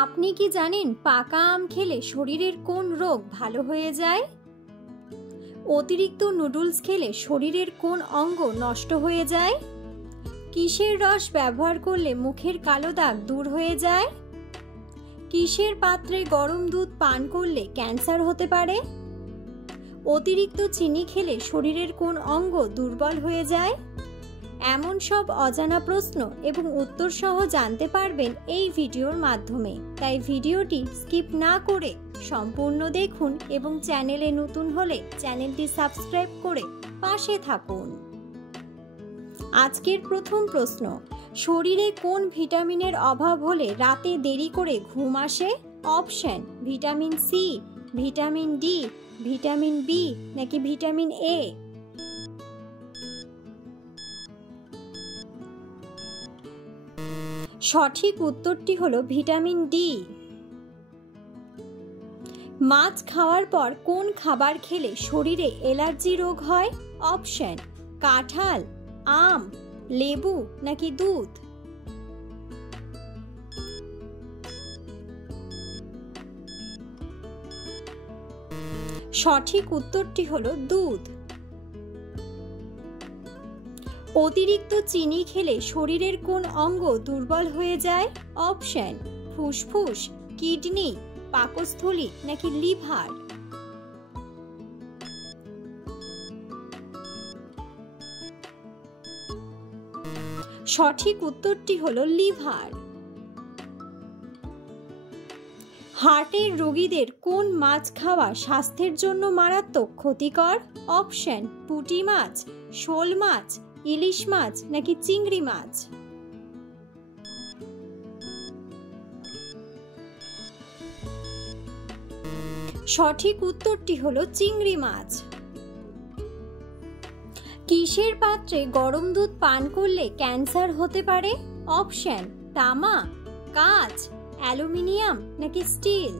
আপনি কি জানেন পাকা আম খেলে শরীরের কোন রোগ ভালো হয়ে যায়? অতিরিক্ত নুডলস খেলে শরীরের কোন অঙ্গ নষ্ট হয়ে যায়? কিসের রস ব্যবহার করলে মুখের কালো দাগ দূর হয়ে যায়? কিসের পাত্রে গরম দুধ পান করলে ক্যান্সার হতে পারে? অতিরিক্ত চিনি খেলে শরীরের কোন অঙ্গ দুর্বল হয়ে যায়? এমন সব অজানা প্রশ্ন এবং উত্তর সহ জানতে পারবেন এই ভিডিওর মাধ্যমে। তাই ভিডিওটি স্কিপ না করে সম্পূর্ণ দেখুন এবং চ্যানেলে নতুন হলে চ্যানেলটি সাবস্ক্রাইব করে পাশে থাকুন। আজকের প্রথম প্রশ্ন, শরীরে কোন ভিটামিনের অভাব হলে রাতে দেরি করে ঘুম আসে? Option: vitamin C, vitamin D, vitamin B নাকি ভিটামিন এ? সঠিক উত্তরটি হলো ভিটামিন ডি। মাছ খাওয়ার পর কোন খাবার খেলে শরীরে অ্যালার্জি রোগ হয়? অপশন: কাঁঠাল, আম, লেবু নাকি দুধ? সঠিক উত্তরটি হলো দুধ। অতিরিক্ত চিনি খেলে শরীরের কোন অঙ্গ দুর্বল হয়ে যায়? অপশন: ফুসফুস, কিডনি, পাকস্থলী নাকি লিভার? সঠিক উত্তরটি হলো লিভার। হার্টের রোগীদের কোন মাছ খাওয়া স্বাস্থ্যের জন্য মারাত্মক ক্ষতিকর? অপশন: পুঁটি মাছ, শোল মাছ, ইলিশ মাছ নাকি চিংড়ি মাছ? সঠিক উত্তরটি হলো চিংড়ি মাছ। কিসের পাত্রে গরম দুধ পান করলে ক্যান্সার হতে পারে? অপশন: তামা, কাঁচ, অ্যালুমিনিয়াম নাকি স্টিল?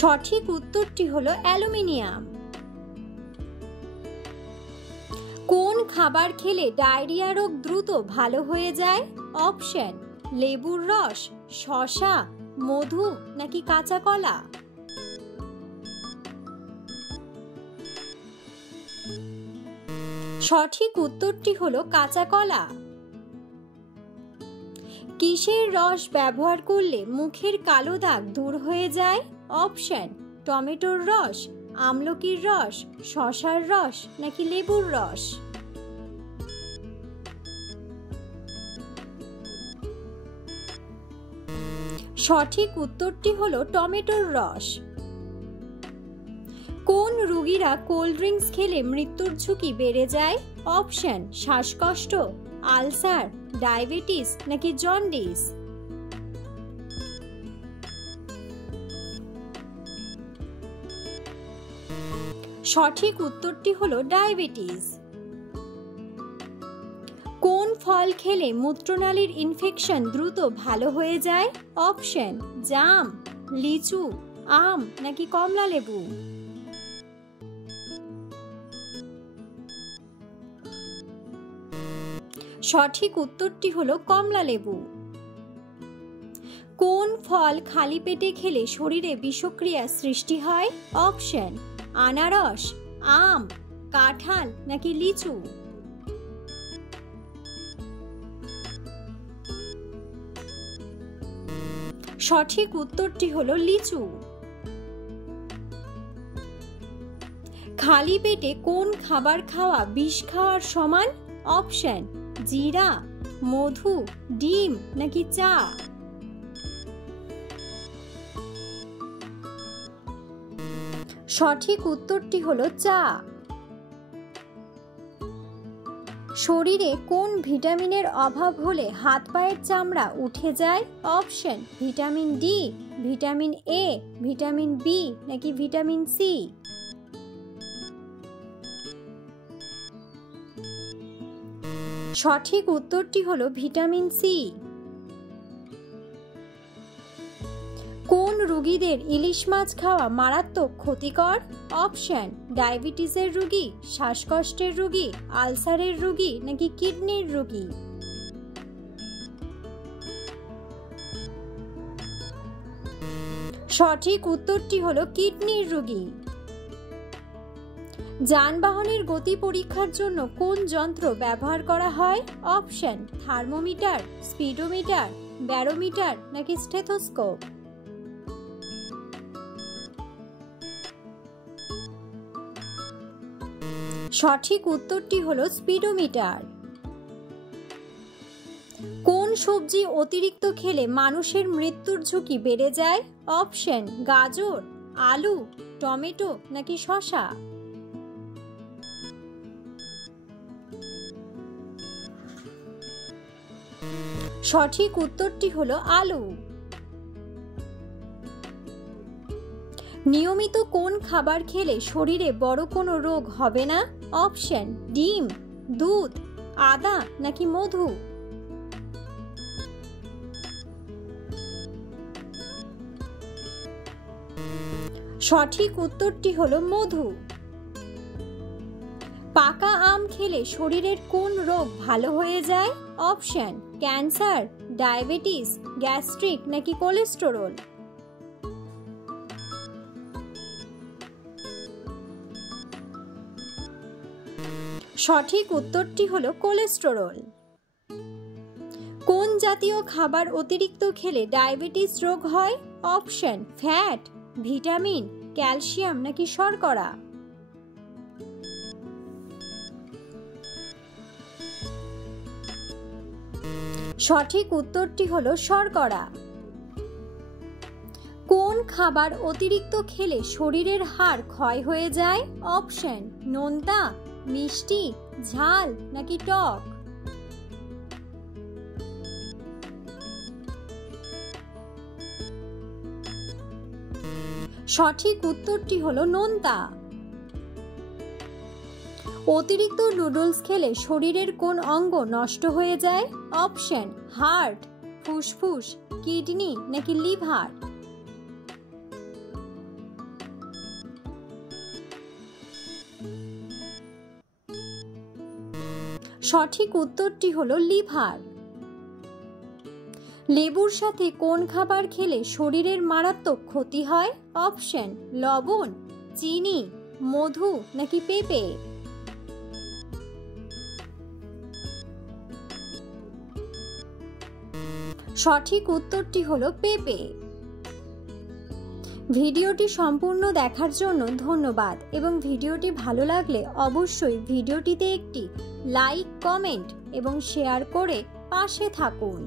সঠিক উত্তরটি হলো অ্যালুমিনিয়াম। কোন খাবার খেলে ডায়রিয়া রোগ দ্রুত ভালো হয়ে যায়? অপশন: লেবুর রস, শসা, মধু নাকি কাঁচা কলা? সঠিক উত্তরটি হলো কাঁচা কলা। কিসের রস ব্যবহার করলে মুখের কালো দাগ দূর হয়ে যায়? অপশন: টমেটোর রস, আমলকির রস, শসার রস নাকি লেবুর রস? সঠিক উত্তরটি হলো টমেটোর রস। কোন রোগীরা কোল্ড ড্রিঙ্কস খেলে মৃত্যুর ঝুঁকি বেড়ে যায়? অপশন: শ্বাসকষ্ট, আলসার, ডায়াবেটিস নাকি জন্ডিস? সঠিক উত্তরটি হলো ডায়াবেটিস। কোন ফল খেলে মূত্রনালীর ইনফেকশন দ্রুত ভালো হয়ে যায়? অপশন: জাম, লিচু, আম নাকি কমলা লেবু? সঠিক উত্তরটি হলো কমলা লেবু। কোন ফল খালি পেটে খেলে শরীরে বিষক্রিয়া সৃষ্টি হয়? অপশন: আনারস, আম, কাঁঠাল নাকি লিচু? সঠিক উত্তরটি হলো লিচু। খালি পেটে কোন খাবার খাওয়া বিষ খাওয়ার সমান? অপশন: জিরা, মধু, ডিম নাকি চা? সঠিক উত্তরটি হলো চা। শরীরে কোন ভিটামিনের অভাব হলে হাত পায়ের চামড়া উঠে যায়? Option: vitamin D, vitamin A, vitamin B নাকি ভিটামিন সি? সঠিক উত্তরটি হলো ভিটামিন সি। কোন রোগীদের ইলিশ মাছ খাওয়া মারাত্মক ক্ষতিকর? অপশন: ডায়াবেটিসের রোগী, শ্বাসকষ্টের রোগী, আলসারের রোগী নাকি কিডনির রোগী। সঠিক উত্তরটি হলো কিডনির রোগী। যানবাহনের গতি পরীক্ষার জন্য কোন যন্ত্র ব্যবহার করা হয়? অপশন: থার্মোমিটার, স্পিডোমিটার, ব্যারোমিটার নাকি স্টেথোস্কোপ। সঠিক উত্তরটি হলো স্পিডোমিটার। কোন সবজি অতিরিক্ত খেলে মানুষের মৃত্যুর ঝুঁকি বেড়ে যায়? অপশন: গাজর, আলু, টমেটো নাকি শসা। সঠিক উত্তরটি হলো আলু। নিয়মিত কোন খাবার খেলে শরীরে বড় কোনো রোগ হবে না? অপশন: ডিম, দুধ, আদা নাকি মধু। সঠিক উত্তরটি হলো মধু। পাকা আম খেলে শরীরের কোন রোগ ভালো হয়ে যায়? অপশন: ক্যান্সার, ডায়াবেটিস, গ্যাস্ট্রিক নাকি কোলেস্টেরল। সঠিক উত্তরটি হলো কোলেস্টেরল। কোন জাতীয় খাবার অতিরিক্ত খেলে ডায়াবেটিস রোগ হয়? অপশন: ফ্যাট, ভিটামিন, ক্যালসিয়াম নাকি শর্করা। সঠিক উত্তরটি হলো শর্করা। কোন খাবার অতিরিক্ত খেলে শরীরের হাড় ক্ষয় হয়ে যায়? অপশন: নোনতা, মিষ্টি, ঝাল নাকি টক। সঠিক উত্তরটি হলো নোনতা। অতিরিক্ত নুডলস খেলে শরীরের কোন অঙ্গ নষ্ট হয়ে যায়? অপশন: হার্ট, ফুসফুস, কিডনি নাকি লিভার। সঠিক উত্তরটি হলো লিভার। লেবুর সাথে কোন খাবার খেলে শরীরের মারাত্মক ক্ষতি হয়? অপশন: লবণ, চিনি, মধু নাকি পেঁপে। সঠিক উত্তরটি হলো পেঁপে। ভিডিওটি সম্পূর্ণ দেখার জন্য ধন্যবাদ এবং ভিডিওটি ভালো লাগলে অবশ্যই ভিডিওটিতে একটি লাইক, কমেন্ট এবং শেয়ার করে পাশে থাকুন।